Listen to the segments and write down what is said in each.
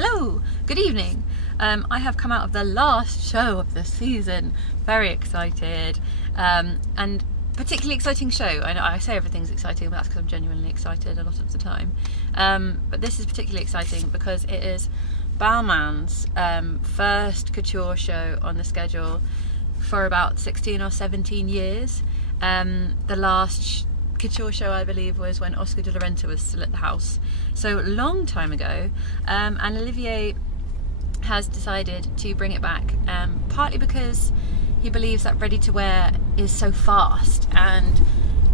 Hello, good evening. I have come out of the last show of the season, very excited, and particularly exciting show. I say everything's exciting, but that's because I'm genuinely excited a lot of the time. But this is particularly exciting because it is Balmain's first couture show on the schedule for about 16 or 17 years. The last couture show, I believe, was when Oscar de la Renta was still at the house, so a long time ago, and Olivier has decided to bring it back, partly because he believes that ready-to-wear is so fast, and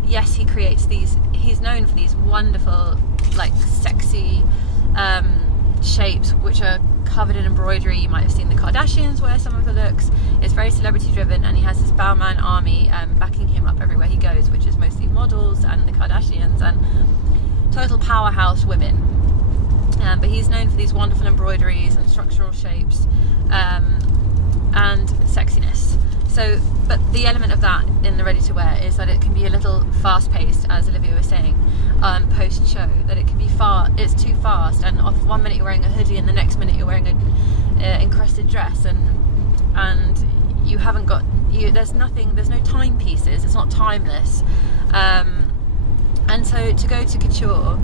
yes, he creates these, he's known for these wonderful, like, sexy shapes which are covered in embroidery. You might have seen the Kardashians wear some of the looks. It's very celebrity driven, and he has this Balmain army backing him up everywhere he goes, which is mostly models and the Kardashians and total powerhouse women. But he's known for these wonderful embroideries and structural shapes and sexiness. So, but the element of that in the ready-to-wear is that it can be a little fast-paced, as Olivier was saying, post-show, that it can be it's too fast, and off one minute you're wearing a hoodie and the next minute you're wearing a encrusted dress, and you haven't got, there's no timepieces, it's not timeless. And so to go to couture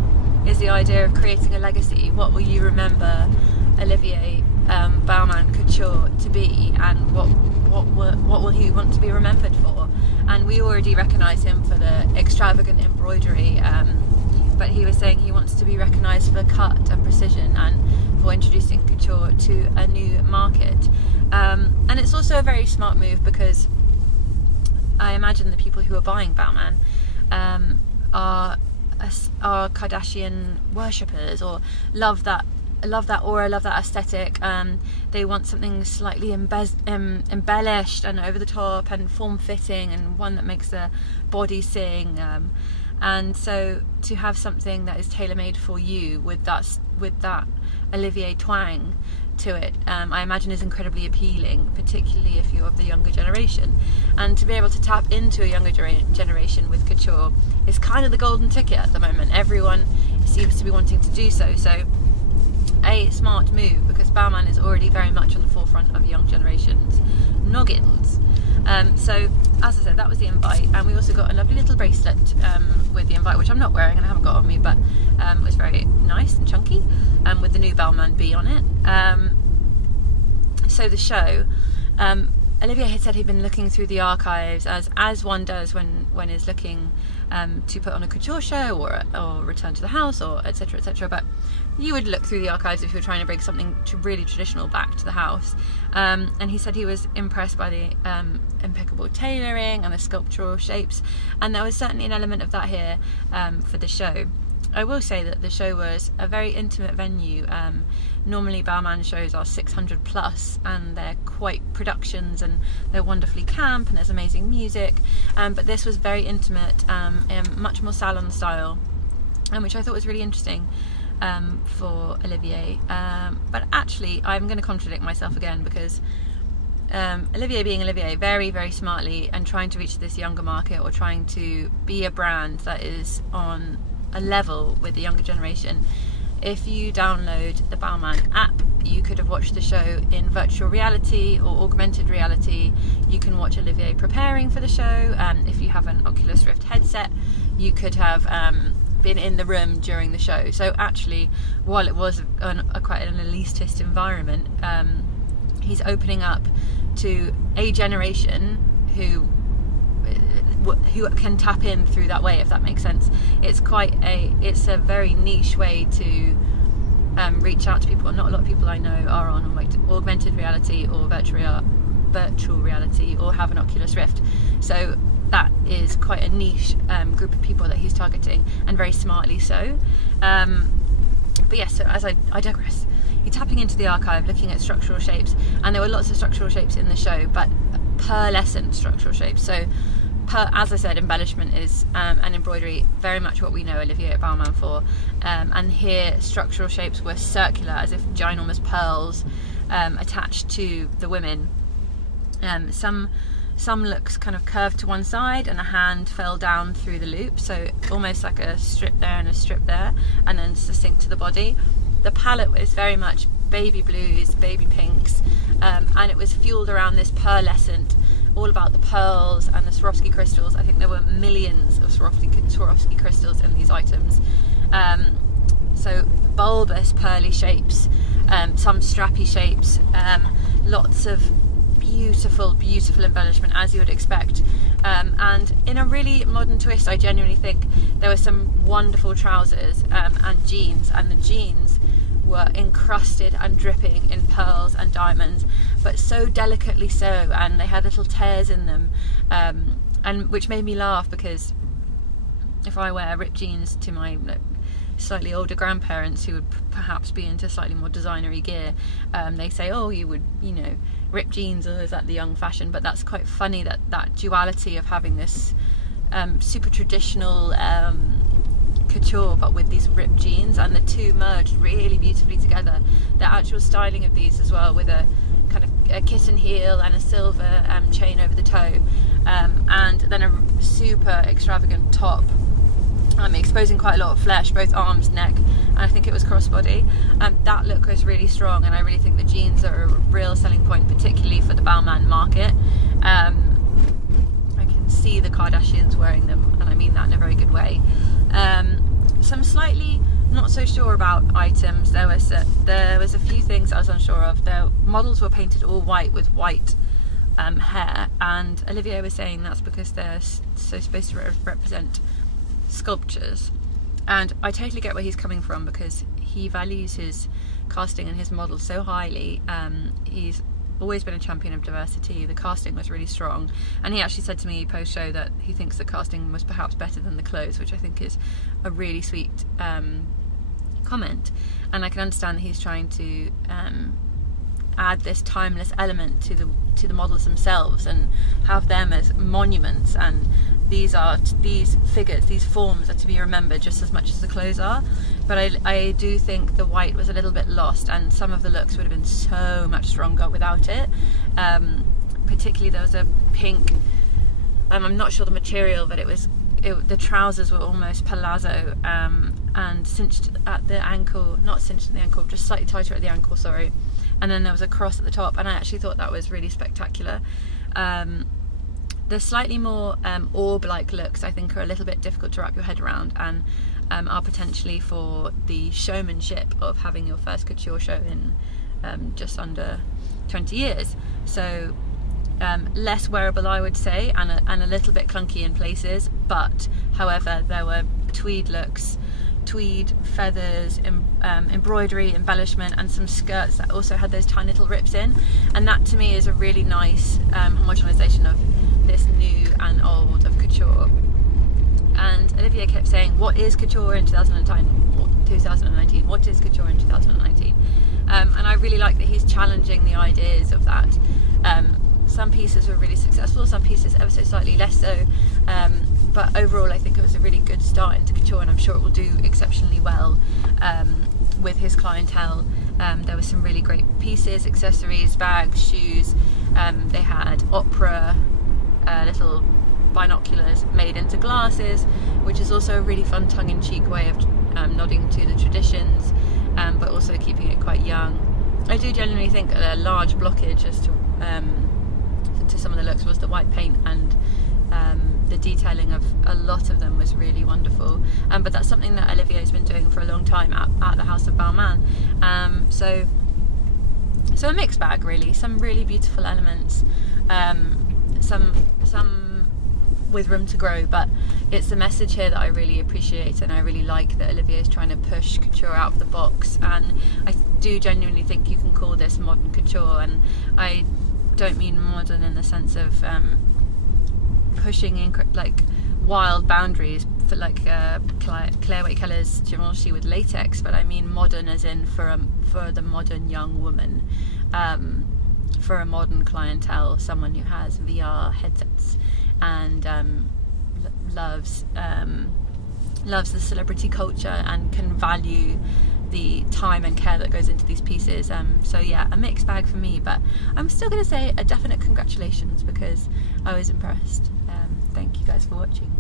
is the idea of creating a legacy. What will you remember Olivier Balmain couture to be, and what will he want to be remembered for? And we already recognise him for the extravagant embroidery, but he was saying he wants to be recognised for cut and precision and for introducing couture to a new market. And it's also a very smart move, because I imagine the people who are buying Balmain are Kardashian worshippers, or love that aura, love that aesthetic. They want something slightly embellished and over the top and form-fitting, and one that makes the body sing. And so to have something that is tailor-made for you with that Olivier twang to it, I imagine is incredibly appealing, particularly if you're of the younger generation. And to be able to tap into a younger generation with couture is kind of the golden ticket at the moment. Everyone seems to be wanting to do so. So a smart move, because Balmain is already very much on the forefront of young generation's noggins. So as I said, that was the invite, and we also got a lovely little bracelet with the invite, which I'm not wearing and I haven't got on me, but it was very nice and chunky, with the new Balmain B on it. So the show, Olivier had said he'd been looking through the archives, as one does when is looking to put on a couture show or return to the house, or etc, etc. But you would look through the archives if you're trying to bring something really traditional back to the house. And he said he was impressed by the impeccable tailoring and the sculptural shapes, and there was certainly an element of that here for the show. I will say that the show was a very intimate venue. Normally Balmain shows are 600 plus, and they're quite productions, and they're wonderfully camp, and there's amazing music, but this was very intimate, and much more salon style, which I thought was really interesting for Olivier. But actually I'm going to contradict myself again, because Olivier being Olivier, very, very smartly, and trying to reach this younger market, or trying to be a brand that is on a level with the younger generation. If you download the Balmain app, you could have watched the show in virtual reality or augmented reality. You can watch Olivier preparing for the show. If you have an Oculus Rift headset, you could have been in the room during the show. So actually, while it was quite an elitist environment, he's opening up to a generation who can tap in through that way, if that makes sense. It's a very niche way to reach out to people. Not a lot of people I know are on augmented reality or virtual reality or have an Oculus Rift. So that is quite a niche group of people that he's targeting, and very smartly so. But yes, so as I digress. He's tapping into the archive, looking at structural shapes, and there were lots of structural shapes in the show, but pearlescent structural shapes. So as I said, embellishment is and embroidery, very much what we know Olivier at Balmain for, and here structural shapes were circular, as if ginormous pearls attached to the women. Some looks kind of curved to one side, and a hand fell down through the loop, so almost like a strip there and a strip there, and then succinct to the body. The palette is very much baby blues, baby pinks, and it was fueled around this pearlescent, all about the pearls and the Swarovski crystals. I think there were millions of Swarovski crystals in these items. So bulbous pearly shapes, some strappy shapes, lots of beautiful embellishment, as you would expect, and in a really modern twist. I genuinely think there were some wonderful trousers and jeans, and the jeans were encrusted and dripping in pearls and diamonds, but so delicately so, and they had little tears in them, and which made me laugh, because if I wear ripped jeans to my slightly older grandparents who would perhaps be into slightly more designery gear, they say, oh, you would, you know, ripped jeans, or is that the young fashion? But that's quite funny, that duality of having this super traditional couture but with these ripped jeans, and the two merged really beautifully together. The actual styling of these as well, with a kind of a kitten heel and a silver chain over the toe, and then a super extravagant top, exposing quite a lot of flesh, both arms, neck, and I think it was crossbody. That look was really strong, and I really think the jeans are a real selling point, particularly for the Balmain market. I can see the Kardashians wearing them, and I mean that in a very good way. Some slightly not so sure about items. There was a few things I was unsure of. The models were painted all white with white hair, and Olivier was saying that's because they're so supposed to represent sculptures, and I totally get where he's coming from, because he values his casting and his models so highly. He's always been a champion of diversity. The casting was really strong, and he actually said to me post-show that he thinks the casting was perhaps better than the clothes, which I think is a really sweet comment, and I can understand that he's trying to add this timeless element to the models themselves and have them as monuments, and these figures, these forms are to be remembered just as much as the clothes are. But I do think the white was a little bit lost, and some of the looks would have been so much stronger without it. Particularly there was a pink, I'm not sure the material, but the trousers were almost palazzo, and cinched at the ankle, not cinched at the ankle, just slightly tighter at the ankle, sorry. And then there was a cross at the top, and I actually thought that was really spectacular. The slightly more orb-like looks, I think, are a little bit difficult to wrap your head around, and are potentially for the showmanship of having your first couture show in just under 20 years. So less wearable, I would say, and a little bit clunky in places. But however, there were tweed looks, tweed, feathers, embroidery, embellishment, and some skirts that also had those tiny little rips in, and that to me is a really nice homogenization of this new and old of couture. And Olivier kept saying, what is couture in 2019? What is couture in 2019? And I really like that he's challenging the ideas of that. Some pieces were really successful, some pieces ever so slightly less so, but overall I think it was a really good start into couture, and I'm sure it will do exceptionally well with his clientele. There were some really great pieces, accessories, bags, shoes. They had opera little binoculars made into glasses, which is also a really fun tongue-in-cheek way of nodding to the traditions, but also keeping it quite young. I do genuinely think a large blockage as to some of the looks was the white paint, and the detailing of a lot of them was really wonderful. But that's something that Olivier's been doing for a long time at the House of Balmain. So a mixed bag, really. Some really beautiful elements, some with room to grow, but it's the message here that I really appreciate, and I really like that Olivier is trying to push couture out of the box, and I do genuinely think you can call this modern couture. And I don't mean modern in the sense of pushing in like wild boundaries for like Clairway colours, Givenchy with latex, but I mean modern as in for the modern young woman, for a modern clientele, someone who has VR headsets and loves the celebrity culture and can value the time and care that goes into these pieces. So yeah, a mixed bag for me, but I'm still going to say a definite congratulations, because I was impressed. Thank you guys for watching.